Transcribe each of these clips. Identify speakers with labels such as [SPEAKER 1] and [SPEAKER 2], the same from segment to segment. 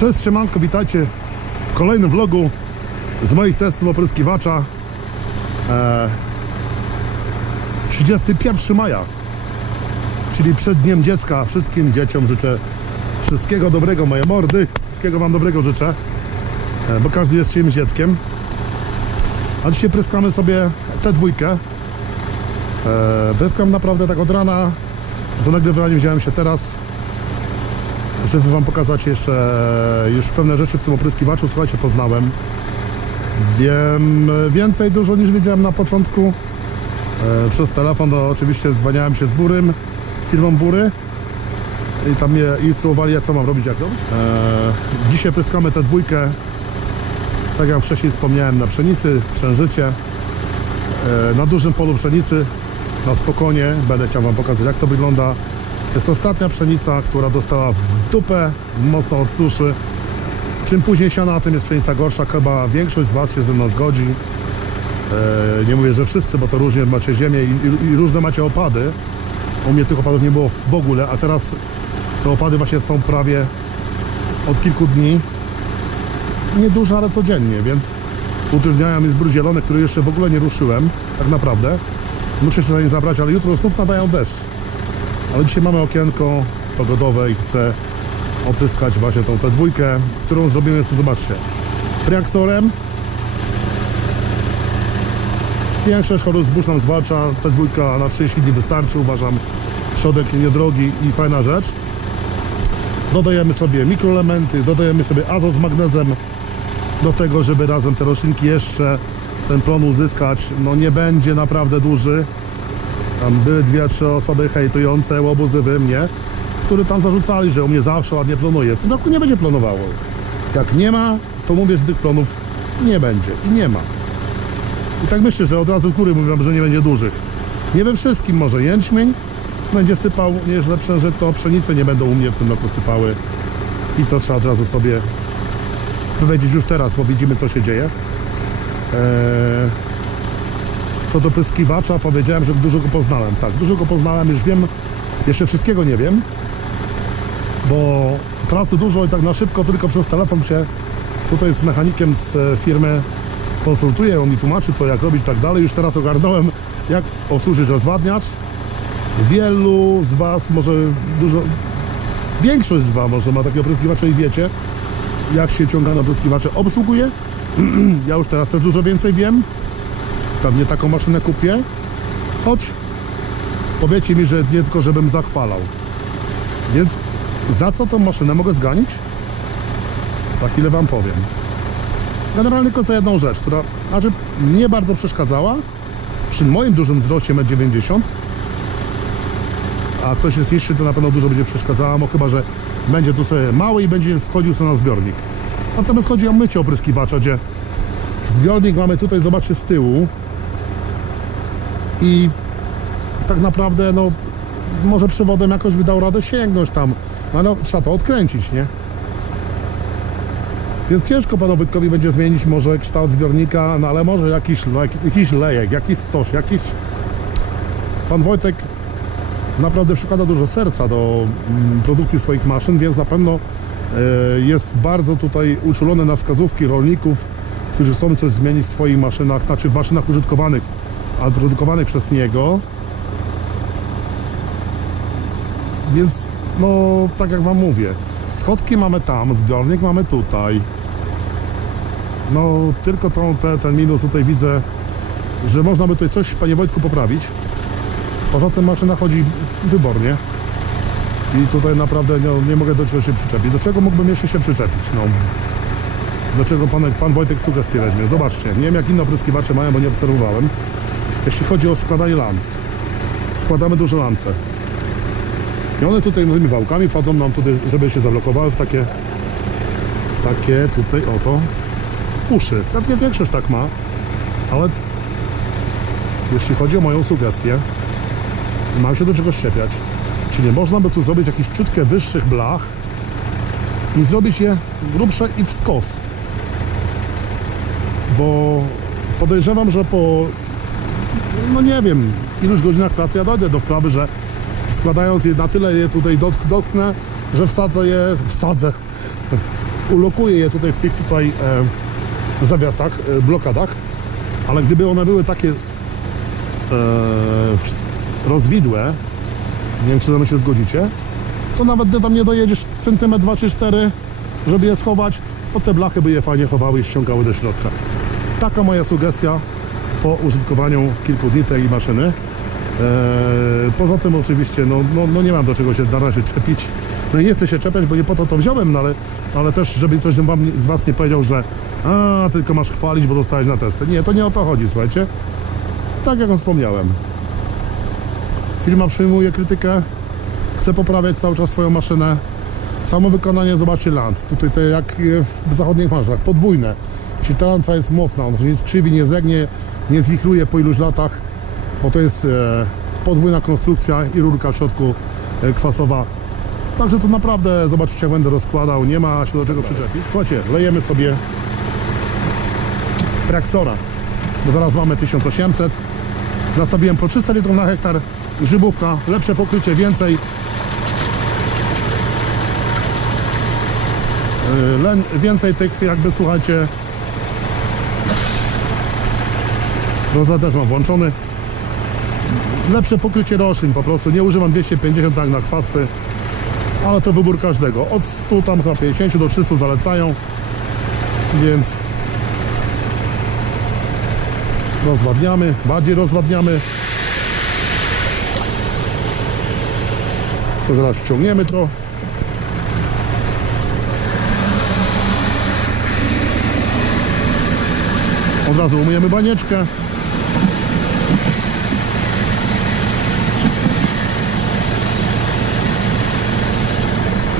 [SPEAKER 1] Cześć, siemanko, witajcie w kolejnym vlogu z moich testów opryskiwacza. E, 31 maja, czyli przed Dniem Dziecka. Wszystkim dzieciom życzę wszystkiego dobrego, moje mordy. Wszystkiego Wam dobrego życzę, e, bo każdy jest czyimś dzieckiem. A dzisiaj pryskamy sobie tę dwójkę. E, pryskam naprawdę tak od rana. Za nagrywanie wziąłem się teraz żeby Wam pokazać jeszcze już pewne rzeczy w tym opryskiwaczu. Słuchajcie, poznałem. Wiem więcej dużo niż wiedziałem na początku. E, przez telefon no, oczywiście zwaniałem się z Burym, z firmą Bury i tam mnie instruowali, jak co mam robić, jak robić. E, dzisiaj pryskamy tę dwójkę, tak jak wcześniej wspomniałem, na pszenicy, przężycie, e, na dużym polu pszenicy, na spokojnie. Będę chciał Wam pokazać, jak to wygląda. Jest ostatnia pszenica, która dostała w dupę mocno od suszy. Czym później siana, tym jest pszenica gorsza. Chyba większość z Was się ze mną zgodzi. E, nie mówię, że wszyscy, bo to różnie macie ziemię i, i, różne macie opady. U mnie tych opadów nie było w ogóle, a teraz te opady właśnie są prawie od kilku dni. Nieduże, ale codziennie, więc utrudniają mi zbór zielony, który jeszcze w ogóle nie ruszyłem, tak naprawdę. Muszę się za nie zabrać, ale jutro znów nadają deszcz. Ale dzisiaj mamy okienko pogodowe i chcę opryskać właśnie tą tę dwójkę, którą zrobimy sobie, zobaczcie, Priaxorem. Większość chorób zbóż nam zwalcza, ta dwójka na 30 dni wystarczy, uważam. Środek niedrogi i fajna rzecz. Dodajemy sobie mikroelementy, dodajemy sobie azot z magnezem do tego, żeby razem te roślinki jeszcze ten plon uzyskać. No nie będzie naprawdę duży. Tam były dwie, trzy osoby hejtujące łobuzy we mnie, które tam zarzucali, że u mnie zawsze ładnie plonuje. W tym roku nie będzie plonowało. Jak nie ma, to mówię, że tych plonów nie będzie. I nie ma. I tak myślę, że od razu góry mówią, że nie będzie dużych. Nie we wszystkim może jęczmień będzie sypał nieźle przężyto, pszenice nie będą u mnie w tym roku sypały. I to trzeba od razu sobie powiedzieć już teraz, bo widzimy co się dzieje. Eee, co do pryskiwacza, powiedziałem, że dużo go poznałem. Tak, dużo go poznałem, już wiem, jeszcze wszystkiego nie wiem, bo pracy dużo i tak na szybko, tylko przez telefon się tutaj z mechanikiem z e, firmy konsultuję, on mi tłumaczy co, jak robić i tak dalej. Już teraz ogarnąłem, jak obsłużyć rozwadniacz. Wielu z Was, może dużo, większość z Was może ma takie opryskiwacze i wiecie, jak się ciągane opryskiwacze obsługuje. ja już teraz też dużo więcej wiem. Pewnie taką maszynę kupię. Choć powiecie mi, że nie tylko, żebym zachwalał. Więc za co tą maszynę mogę zganić? Za chwilę Wam powiem. Generalnie tylko za jedną rzecz, która znaczy, nie bardzo przeszkadzała przy moim dużym wzroście 1,90 m. A ktoś jest niższy, to na pewno dużo będzie przeszkadzała, bo chyba, że będzie tu sobie mały i będzie wchodził sobie na zbiornik. Natomiast chodzi o mycie opryskiwacza, gdzie zbiornik mamy tutaj, zobaczcie, z tyłu i tak naprawdę, no, może przewodem jakoś by dał radę sięgnąć tam, no, ale trzeba to odkręcić, nie? Więc ciężko panu Wojtkowi będzie zmienić może kształt zbiornika, no ale może jakiś, jakiś lejek, jakiś coś, jakiś... Pan Wojtek naprawdę przykłada dużo serca do mm, produkcji swoich maszyn, więc na pewno e, jest bardzo tutaj uczulony na wskazówki rolników, którzy chcą coś zmienić w swoich maszynach, znaczy w maszynach użytkowanych, ale produkowanych przez niego. Więc, no, tak jak Wam mówię, schodki mamy tam, zbiornik mamy tutaj. No, tylko tą, te, ten minus tutaj widzę, że można by tutaj coś, Panie Wojtku, poprawić. Poza tym maszyna chodzi wybornie. I tutaj naprawdę nie, nie mogę do czego się przyczepić. Do czego mógłbym jeszcze się przyczepić? No. Do czego pan, pan Wojtek sugestię weźmie? Zobaczcie, nie wiem jak inne opryskiwacze mają, bo nie obserwowałem. Jeśli chodzi o składanie lanc. Składamy duże lance. I one tutaj tymi wałkami wchodzą nam tutaj, żeby się zablokowały w takie w takie tutaj oto uszy. Pewnie większość tak ma, ale jeśli chodzi o moją sugestię, mam się do czegoś szczepiać. Czy nie można by tu zrobić jakichś ciutkę wyższych blach i zrobić je grubsze i w skos? Bo podejrzewam, że po no nie wiem, iluś godzinach pracy ja dojdę do wprawy, że składając je na tyle je tutaj dotk- dotknę, że wsadzę je, wsadzę, ulokuję je tutaj w tych tutaj e, zawiasach, e, blokadach, ale gdyby one były takie e, rozwidłe, nie wiem czy ze mną się zgodzicie, to nawet gdy tam nie dojedziesz centymetr, dwa czy cztery, żeby je schować, to te blachy by je fajnie chowały i ściągały do środka. Taka moja sugestia po użytkowaniu kilku dni tej maszyny. Eee, poza tym oczywiście, no, no, no nie mam do czego się na razie czepić. No i nie chcę się czepiać, bo nie po to to wziąłem, no ale, ale też, żeby ktoś z Was nie powiedział, że a, tylko masz chwalić, bo dostałeś na testy. Nie, to nie o to chodzi, słuchajcie. Tak jak wspomniałem. Firma przyjmuje krytykę, chce poprawiać cały czas swoją maszynę. Samo wykonanie, zobaczcie lans. Tutaj to jak w zachodnich maszynach, podwójne. Czyli ta lanca jest mocna, on się nie skrzywi, nie zegnie, nie zwichruje po iluś latach, bo to jest e, podwójna konstrukcja i rurka w środku e, kwasowa. Także to naprawdę, zobaczycie jak będę rozkładał, nie ma się do czego przyczepić. Słuchajcie, lejemy sobie Praxora, bo zaraz mamy 1800. Nastawiłem po 300 litrów na hektar, grzybówka, lepsze pokrycie, więcej. Yy, len- Więcej tych jakby słuchajcie Rozlad też mam włączony. Lepsze pokrycie roślin po prostu. Nie używam 250 tak na chwasty. Ale to wybór każdego. Od 100 tam chyba 50 do 300 zalecają. Więc Rozwadniamy Bardziej rozwadniamy. Co zaraz wciągniemy to. Od razu umyjemy banieczkę.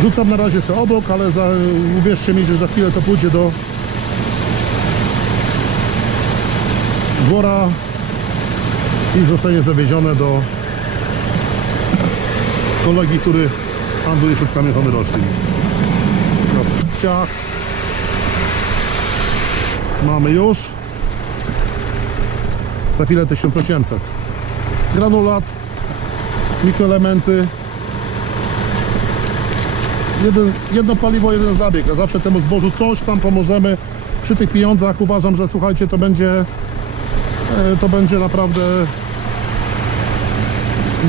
[SPEAKER 1] Rzucam na razie sobie obok, ale za, uwierzcie mi, że za chwilę to pójdzie do dwora i zostanie zawiezione do kolegi, który handluje środkami ochrony roślin. Teraz ciach. Mamy już. Za chwilę 1800. Granulat, mikroelementy. Jeden, jedno paliwo, jeden zabieg, a zawsze temu zbożu coś tam pomożemy. Przy tych pieniądzach uważam, że słuchajcie, to będzie e, to będzie naprawdę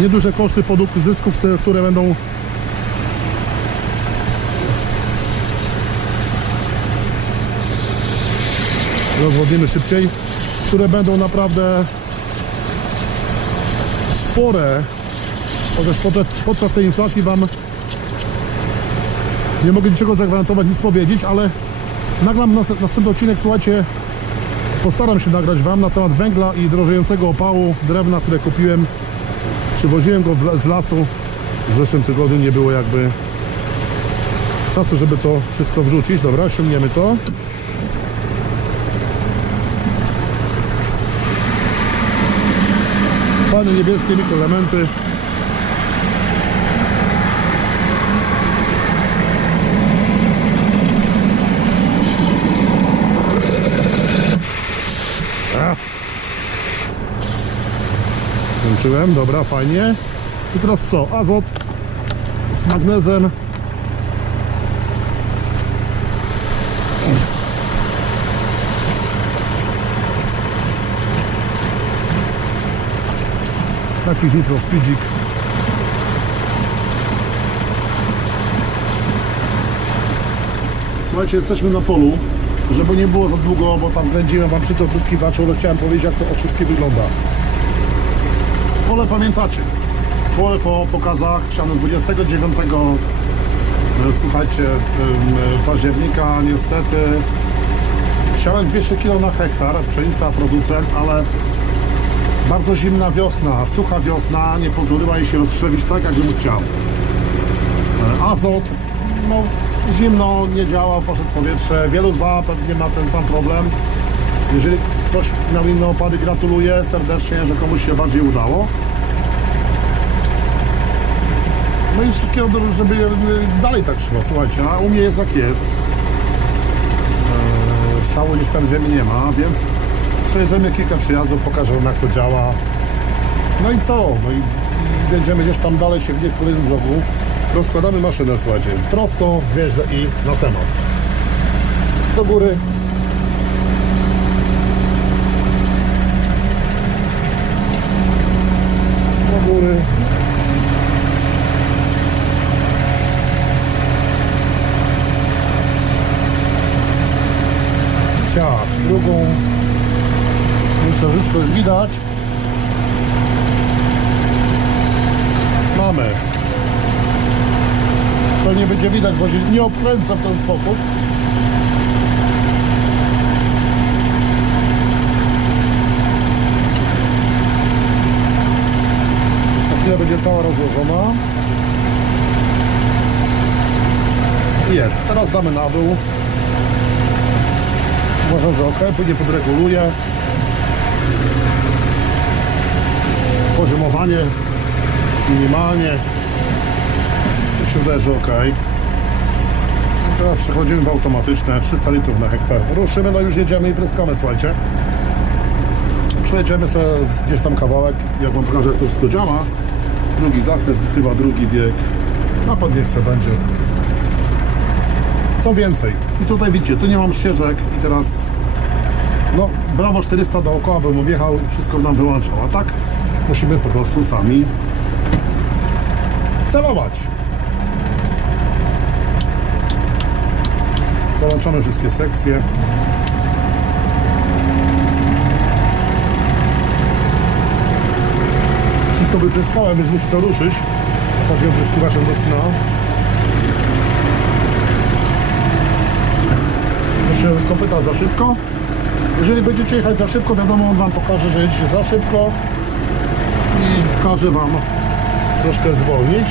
[SPEAKER 1] nieduże koszty produkty zysków, te, które będą rozwodnimy szybciej, które będą naprawdę spore, chociaż podczas tej inflacji Wam nie mogę niczego zagwarantować, nic powiedzieć, ale nagram nas, następny odcinek, słuchajcie, postaram się nagrać Wam na temat węgla i drożejącego opału drewna, które kupiłem. Przywoziłem go z lasu. W zeszłym tygodniu nie było jakby czasu, żeby to wszystko wrzucić. Dobra, ściągniemy to. Fajne niebieskie mikroelementy. Dobra, fajnie. I teraz co? Azot z magnezem. Taki nitrospidzik. Słuchajcie, jesteśmy na polu. Żeby nie było za długo, bo tam ględziłem wam przy tym opryskiwaczu, ale chciałem powiedzieć, jak to wszystkie wygląda. Pole pamiętacie. Pole po pokazach siano 29 e, słuchajcie października niestety siałem 200 kg na hektar, pszenica producent, ale bardzo zimna wiosna, sucha wiosna nie pozwoliła jej się rozkrzewić tak, jakbym chciał. E, Azot, no zimno nie działał, poszedł w powietrze. Wielu z Was pewnie ma ten sam problem. Jeżeli ktoś miał inne opady, gratuluję serdecznie, że komuś się bardziej udało. No i wszystkiego, żeby dalej tak szło, słuchajcie, a u mnie jest jak jest. Eee, Szału gdzieś tam ziemi nie ma, więc przejedziemy kilka przyjazdów, pokażę wam jak to działa. No i co? No i będziemy gdzieś tam dalej się gdzieś w kolejnym vlogu. Rozkładamy maszynę, słuchajcie. Prosto, zwierzę i na temat. do góry. Góry. Ciach, drugą. I co, wszystko już widać. Mamy. To nie będzie widać, bo się nie obkręca w ten sposób. Będzie cała rozłożona. Jest. Teraz damy na dół. Uważam, że ok. Później podreguluję. Poziomowanie minimalnie. To się wydaje, że ok. Teraz przechodzimy w automatyczne 300 litrów na hektar. Ruszymy, no już jedziemy i pryskamy, słuchajcie. Przejedziemy sobie gdzieś tam kawałek, jak wam pokażę, jak to wszystko działa. Drugi zakres, chyba drugi bieg. A pod niech będzie. Co więcej, i tutaj widzicie, tu nie mam ścieżek i teraz no, brawo 400 dookoła bym objechał wszystko nam wyłączał, a tak musimy po prostu sami celować. Połączamy wszystkie sekcje. Wszystko wypryskałem, więc musi to ruszyć. Ostatnio pryskiwaczem do syna. To się za szybko. Jeżeli będziecie jechać za szybko, wiadomo, on Wam pokaże, że jedziecie za szybko i każe Wam troszkę zwolnić.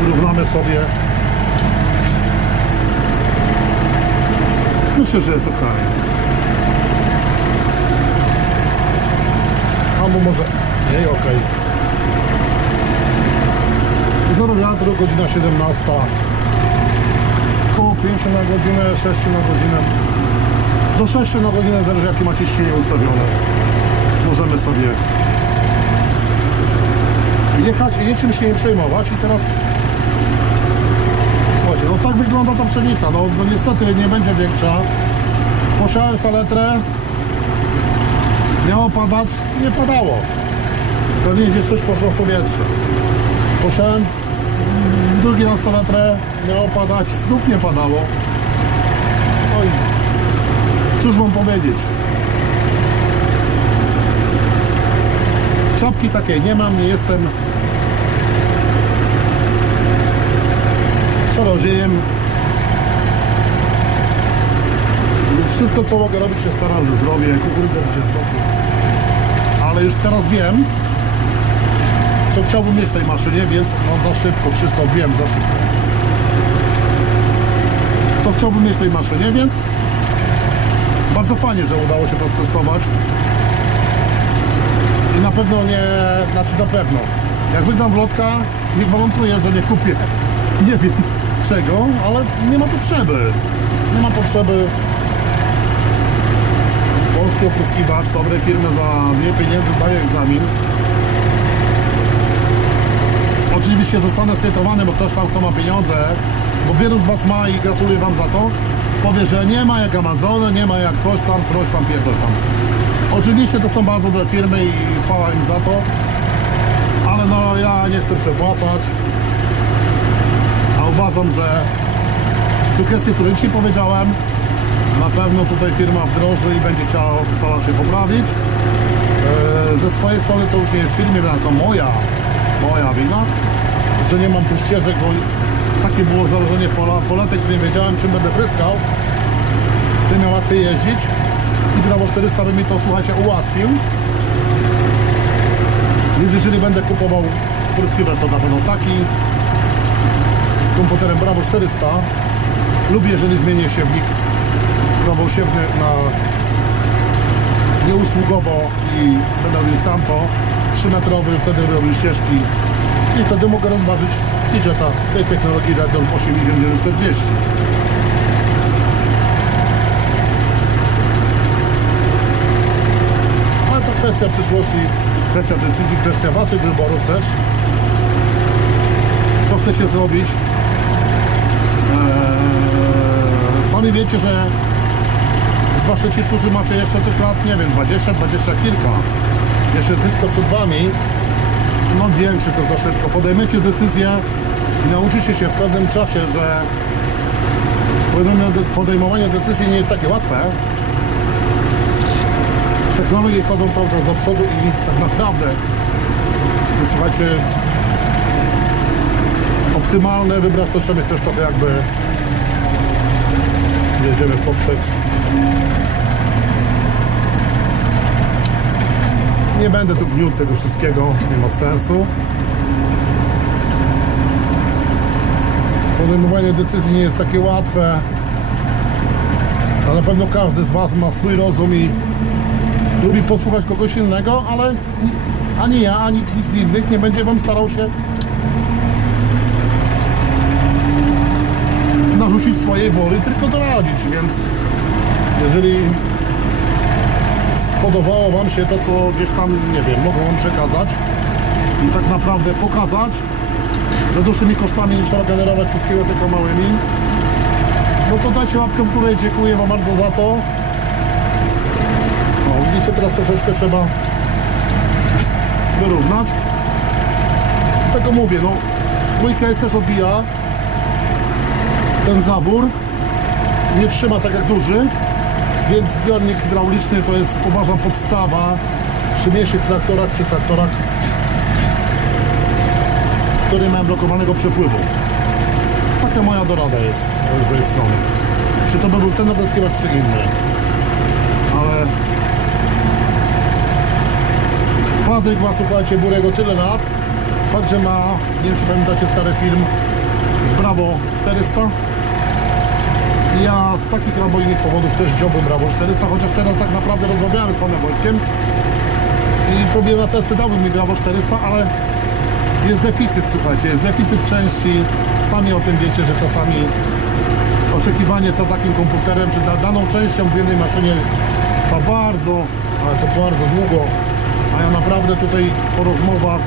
[SPEAKER 1] Wyrównamy sobie. Myślę, że jest ok. Albo może mniej ok. Zero wiatru, godzina 17. Koło 5 na godzinę, 6 na godzinę. Do 6 na godzinę zależy jakie macie ciśnienie ustawione. Możemy sobie jechać i niczym się nie przejmować. I teraz słuchajcie, no tak wygląda ta pszenica. No, no niestety nie będzie większa. Posiałem saletrę. Miało padać, nie padało. Pewnie gdzieś coś poszło w powietrze. Posiałem drugi raz saletrę, miało padać, znów nie padało. Oj, cóż mam powiedzieć. Czapki takiej nie mam, nie jestem czarodziejem. Wszystko co mogę robić się staram, że zrobię. Kukurydzę będzie z boku. Ale już teraz wiem, co chciałbym mieć w tej maszynie, więc no za szybko, Krzysztof, wiem, za szybko. Co chciałbym mieć w tej maszynie, więc bardzo fajnie, że udało się to stestować. I na pewno nie, znaczy na pewno, jak wygram w lotka, nie gwarantuję, że nie kupię nie wiem czego, ale nie ma potrzeby. Nie ma potrzeby. Polski opryskiwacz, dobrej firmy za mniej pieniędzy daje egzamin. Oczywiście zostanę sfiltrowany, bo ktoś tam, kto ma pieniądze, bo wielu z Was ma i gratuluję Wam za to, powie, że nie ma jak Amazony, nie ma jak coś tam, coś tam, pierdolsz tam. Oczywiście to są bardzo dobre firmy i chwała im za to, ale no ja nie chcę przepłacać, a uważam, że sugestie, które dzisiaj powiedziałem, na pewno tutaj firma wdroży i będzie chciała stała się poprawić. Eee, Ze swojej strony to już nie jest firmy, to moja, moja wina, że nie mam tu ścieżek, bo takie było założenie pola, poletek, że nie wiedziałem czym będę pryskał. Tym miał łatwiej jeździć i Bravo 400 by mi to, słuchajcie, ułatwił. Więc jeżeli będę kupował pryskiwacz, to na pewno taki z komputerem Bravo 400 lub jeżeli zmienię siewnik Bravo siewny na nieusługowo i będę robił sam to 3 metrowy, wtedy robię ścieżki. I wtedy mogę rozważyć gadżeta tej technologii Redon 8140 ale to kwestia przyszłości, kwestia decyzji, kwestia waszych wyborów też. Co chcecie zrobić? Sami wiecie, że zwłaszcza ci, którzy macie jeszcze tych lat, nie wiem, 20, 20 kilka, jeszcze wszystko przed wami, no wiem, czy to za szybko. Podejmiecie decyzję nauczycie się w pewnym czasie, że podejmowanie- decyzji nie jest takie łatwe. Technologie chodzą cały czas do przodu i tak naprawdę, słuchajcie, optymalne wybrać to trzeba mieć też trochę jakby jedziemy w poprzek. Nie będę tu gniótł tego wszystkiego, nie ma sensu. Podejmowanie decyzji nie jest takie łatwe. Ale na pewno każdy z Was ma swój rozum i lubi posłuchać kogoś innego, ale ani ja, ani nikt z innych nie będzie Wam starał się narzucić swojej woli, tylko doradzić, więc jeżeli spodobało Wam się to, co gdzieś tam, nie wiem, mogą Wam przekazać i tak naprawdę pokazać, że duszymi kosztami nie trzeba generować wszystkiego tylko małymi, no to dajcie łapkę w górę dziękuję Wam bardzo za to. No, widzicie, teraz troszeczkę trzeba wyrównać. Tego mówię, no, dwójka jest też odbija. Ten zawór nie trzyma tak jak duży, więc zbiornik hydrauliczny to jest, uważam, podstawa przy mniejszych traktorach, przy traktorach, które mają blokowanego przepływu. Taka moja dorada jest z tej strony. Czy to by był ten opryskiwacz, czy inny. Ale Patryk ma, słuchajcie, Burego tyle lat. Fakt, że ma, nie wiem czy pamiętacie stary film z Bravo 400. Ja z takich albo innych powodów też wziąłbym Bravo 400, chociaż teraz tak naprawdę rozmawiałem z panem Wojtkiem i robię na testy, dałbym mi Bravo 400, ale jest deficyt, słuchajcie, jest deficyt części. Sami o tym wiecie, że czasami oczekiwanie za takim komputerem, czy na daną częścią w jednej maszynie trwa bardzo, ale to bardzo długo. A ja naprawdę tutaj po rozmowach,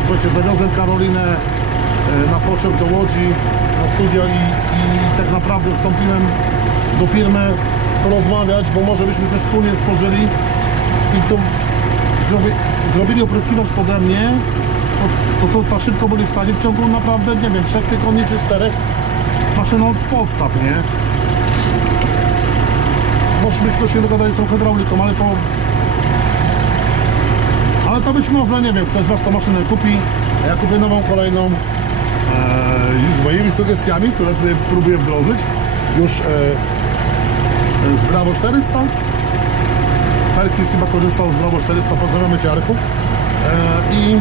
[SPEAKER 1] słuchajcie, zawiozłem Karolinę e, na pociąg do Łodzi, na studio i, i tak naprawdę wstąpiłem do firmy porozmawiać, bo może byśmy coś wspólnie stworzyli. I to zrobi, zrobili opryskiwacz pode mnie, to, to co tak szybko byli w stanie w ciągu naprawdę, nie wiem, trzech tygodni czy czterech maszyna od podstaw, nie? Może by ktoś się dogadali z tą hydrauliką, ale to ale to być może, nie wiem, ktoś z Was tą maszynę kupi, a ja kupię nową, kolejną z moimi sugestiami, które tutaj próbuję wdrożyć już e, e, z Bravo 400 Perkis chyba korzystał z Bravo 400, pozdrawiamy Cię Arku e, i e,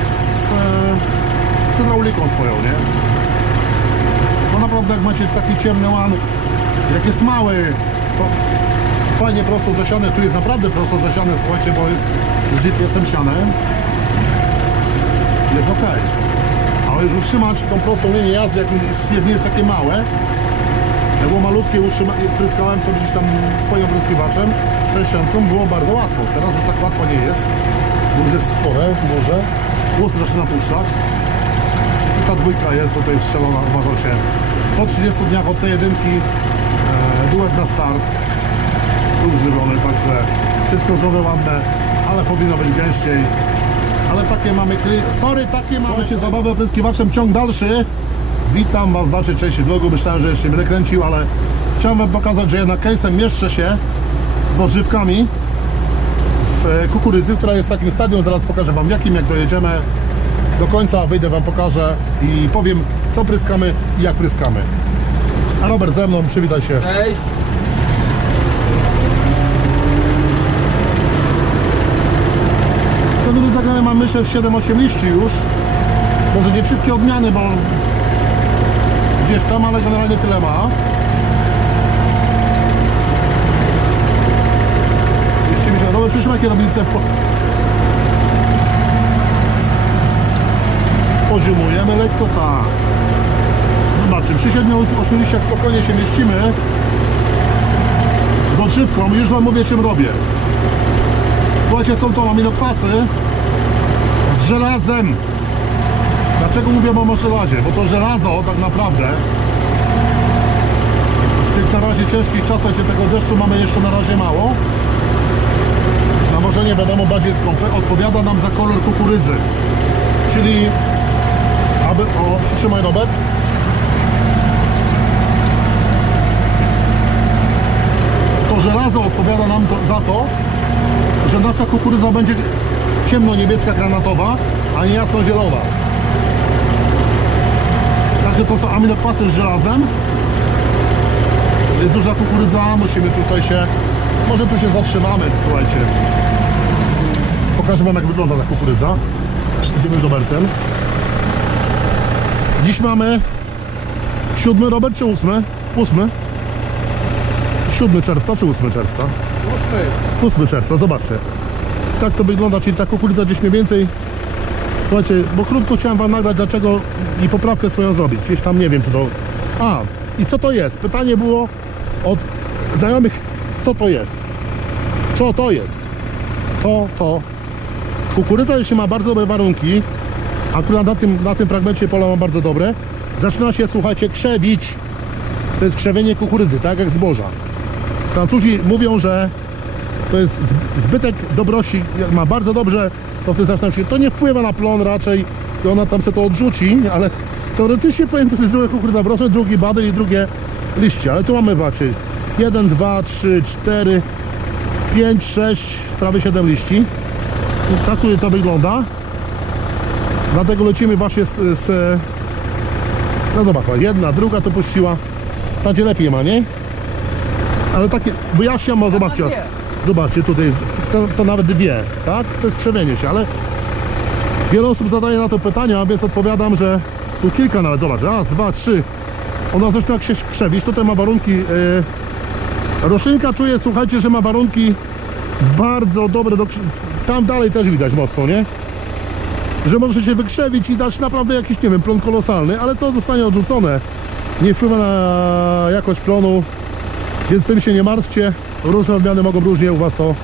[SPEAKER 1] z, e, z hydrauliką swoją, nie? No naprawdę jak macie taki ciemny łan, jak jest mały, to fajnie prosto zasiane, tu jest naprawdę prosto zasiane, słuchajcie, bo jest z GPS-em siane. Jest ok. Ale już utrzymać tą prostą linię jazdy, jak nie jest takie małe, było malutkie, utrzyma, pryskałem sobie gdzieś tam swoim pryskiwaczem, sześcianką, było bardzo łatwo. Teraz już tak łatwo nie jest, bo jest spore, może. Głosy zaczyna puszczać. I ta dwójka jest tutaj strzelona, uważał się. Po 30 dniach od tej jedynki e, duet na start był zrobiony, także wszystko zdrowe, ładne, ale powinno być gęściej. Ale takie mamy kli... Sorry, takie mamy... Słuchajcie, zabawę opryskiwaczem, ciąg dalszy. Witam Was w dalszej części vlogu. Myślałem, że jeszcze nie będę kręcił, ale chciałem Wam pokazać, że jednak case'em mieszczę się z odżywkami w e, kukurydzy, która jest w takim stadium. Zaraz pokażę Wam jakim, jak dojedziemy do końca, wyjdę Wam pokażę i powiem co pryskamy i jak pryskamy. A Robert ze mną, przywitaj się. Hej, Ten rydzak ma myślę 7-8 liści już. Może nie wszystkie odmiany, bo gdzieś tam, ale generalnie tyle ma. Jeśli Robert, przyszły jakie robice po... Poziomujemy lekko tak. Zobaczcie, przy 7-8 liściach spokojnie się mieścimy. Z odżywką, już Wam mówię czym robię. Słuchajcie, są to aminokwasy żelazem. Dlaczego mówię o żelazie? Bo to żelazo tak naprawdę tych na razie ciężkich czasach, gdzie tego deszczu mamy jeszcze na razie mało, nawożenie wiadomo bardziej skąpe, odpowiada nam za kolor kukurydzy. Czyli, aby, o, przytrzymaj Robert, to żelazo odpowiada nam to, za to, że nasza kukurydza będzie ciemno-niebieska granatowa, a nie jasno-zielona. Także to są aminokwasy z żelazem. Jest duża kukurydza, musimy tutaj się... Może tu się zatrzymamy, słuchajcie. Pokażę wam jak wygląda ta kukurydza. Idziemy z Robertem. Dziś mamy 7 Robert czy 8? 8? 7 czerwca czy 8 czerwca? 8 czerwca, zobaczcie. Tak to wygląda, czyli ta kukurydza gdzieś mniej więcej. Słuchajcie, bo krótko chciałem wam nagrać, dlaczego i poprawkę swoją zrobić. Gdzieś tam nie wiem, czy to. A, i co to jest? Pytanie było od znajomych, co to jest? Co to jest? To, to. Kukurydza, jeśli ma bardzo dobre warunki, akurat na tym, na tym fragmencie pola ma bardzo dobre, zaczyna się, słuchajcie, krzewić. To jest krzewienie kukurydzy, tak jak zboża. Francuzi mówią, że to jest zb- zbytek dobrości, jak ma bardzo dobrze, to wtedy zaczyna się, to nie wpływa na plon raczej i ona tam sobie to odrzuci, ale teoretycznie powinien to jest druga kukurydza w roczne, drugi badyl i drugie liście, ale tu mamy właśnie 1, 2, 3, 4, 5, 6, prawie 7 liści. I tak tutaj to wygląda. Dlatego lecimy właśnie z, z no zobacz, jedna, druga to puściła, ta gdzie lepiej ma, nie? Ale takie, wyjaśniam, bo zobaczcie. Zobaczcie, tutaj jest, to, to nawet dwie, tak? To jest krzewienie się, ale wiele osób zadaje na to pytania, więc odpowiadam, że tu kilka nawet, zobacz, raz, dwa, trzy, ona zaczyna się krzewić, tutaj ma warunki, yy, roślinka czuje, słuchajcie, że ma warunki bardzo dobre, do, tam dalej też widać mocno, nie? Że może się wykrzewić i dać naprawdę jakiś, nie wiem, plon kolosalny, ale to zostanie odrzucone. Nie wpływa na jakość plonu, więc tym się nie martwcie. Różne odmiany mogą różnie u Was to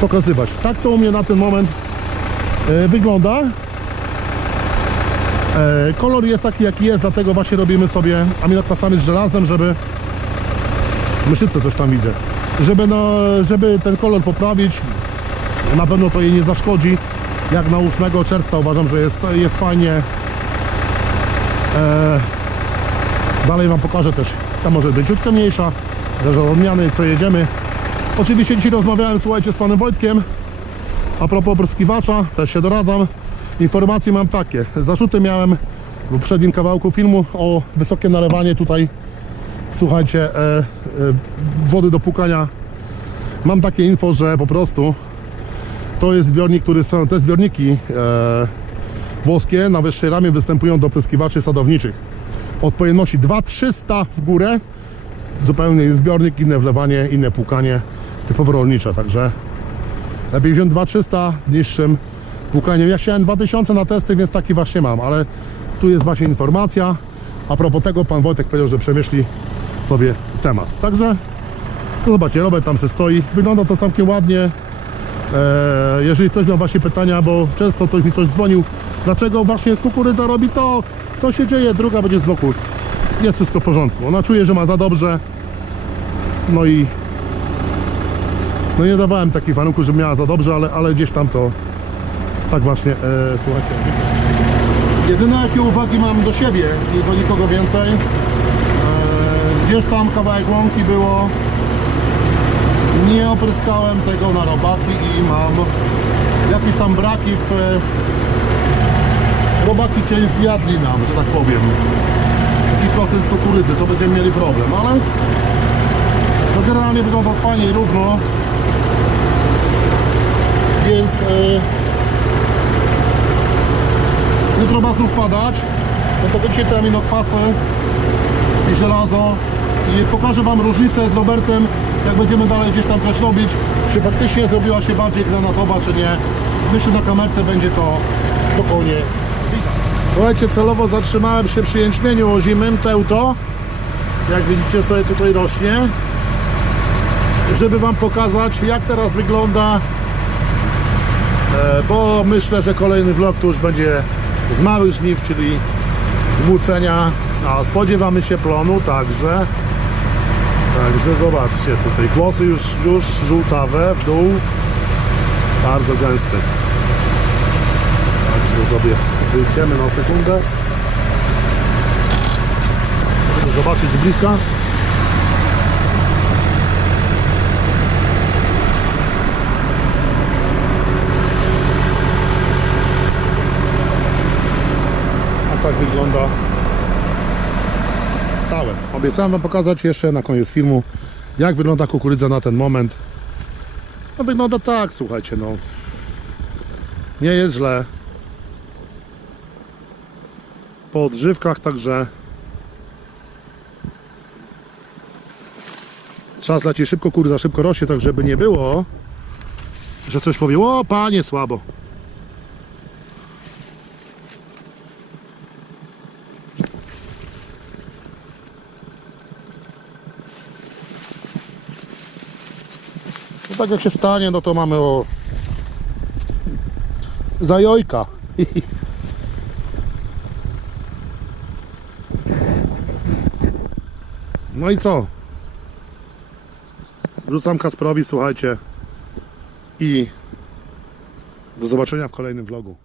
[SPEAKER 1] pokazywać. Tak to u mnie na ten moment e, wygląda. E, kolor jest taki jaki jest, dlatego właśnie robimy sobie aminokwasami z żelazem, żeby myszyce coś tam widzę. Żeby, no, żeby ten kolor poprawić, na pewno to jej nie zaszkodzi. Jak na 8 czerwca uważam, że jest, jest fajnie. E, dalej Wam pokażę też, ta może być ciutkę mniejsza, zależy od odmiany, co jedziemy. Oczywiście dzisiaj rozmawiałem, słuchajcie, z panem Wojtkiem. A propos opryskiwacza, też się doradzam. Informacje mam takie. Zarzuty miałem w poprzednim kawałku filmu o wysokie nalewanie tutaj, słuchajcie, e, e, wody do płukania. Mam takie info, że po prostu to jest zbiornik, który są, te zbiorniki e, włoskie na wyższej ramie występują do pryskiwaczy sadowniczych. Od pojemności 2300 w górę zupełnie zbiornik, inne wlewanie, inne płukanie typowo rolnicze, także lepiej wziąć 2300 z niższym płukaniem. Ja chciałem 2000 na testy, więc taki właśnie mam, ale tu jest właśnie informacja. A propos tego, pan Wojtek powiedział, że przemyśli sobie temat. Także, no zobaczcie, Robert tam se stoi. Wygląda to całkiem ładnie. Eee, jeżeli ktoś miał właśnie pytania, bo często ktoś mi ktoś dzwonił, dlaczego właśnie kukurydza robi to, co się dzieje, druga będzie z boku. Jest wszystko w porządku. Ona czuje, że ma za dobrze. No i no nie dawałem takich warunków, żeby miała za dobrze, ale, ale gdzieś tam to tak właśnie, e, słuchajcie. Jedyne jakie uwagi mam do siebie i do nikogo więcej. E, gdzieś tam kawałek łąki było. Nie opryskałem tego na robaki i mam jakieś tam braki w e, robaki część zjadli nam, że tak powiem. Taki procent kukurydzy, to będziemy mieli problem, ale no generalnie wygląda fajnie i równo. Więc e, jutro ma znów padać. No to będzie te aminokwasy i żelazo. I pokażę Wam różnicę z Robertem, jak będziemy dalej gdzieś tam coś robić, czy faktycznie zrobiła się bardziej granatowa, czy nie. Myślę, na kamerce będzie to spokojnie. Słuchajcie, celowo zatrzymałem się przy jęczmieniu ozimym, teuto. Jak widzicie sobie tutaj rośnie. Żeby Wam pokazać, jak teraz wygląda E, bo myślę, że kolejny vlog to już będzie z małych żniw, czyli z a spodziewamy się plonu, także Także zobaczcie tutaj, kłosy już, już żółtawe w dół, bardzo gęste. Także sobie wyjdziemy na sekundę. Żeby zobaczyć z bliska. Tak wygląda całe. Obiecałem Wam pokazać jeszcze na koniec filmu, jak wygląda kukurydza na ten moment. No wygląda tak, słuchajcie, no. Nie jest źle. Po odżywkach także czas leci szybko, kukurydza szybko rośnie, tak żeby nie było, że ktoś powie, o panie, słabo. No tak się stanie, no to mamy o zajojka. No i co? Rzucam Kasprowi, słuchajcie. I do zobaczenia w kolejnym vlogu.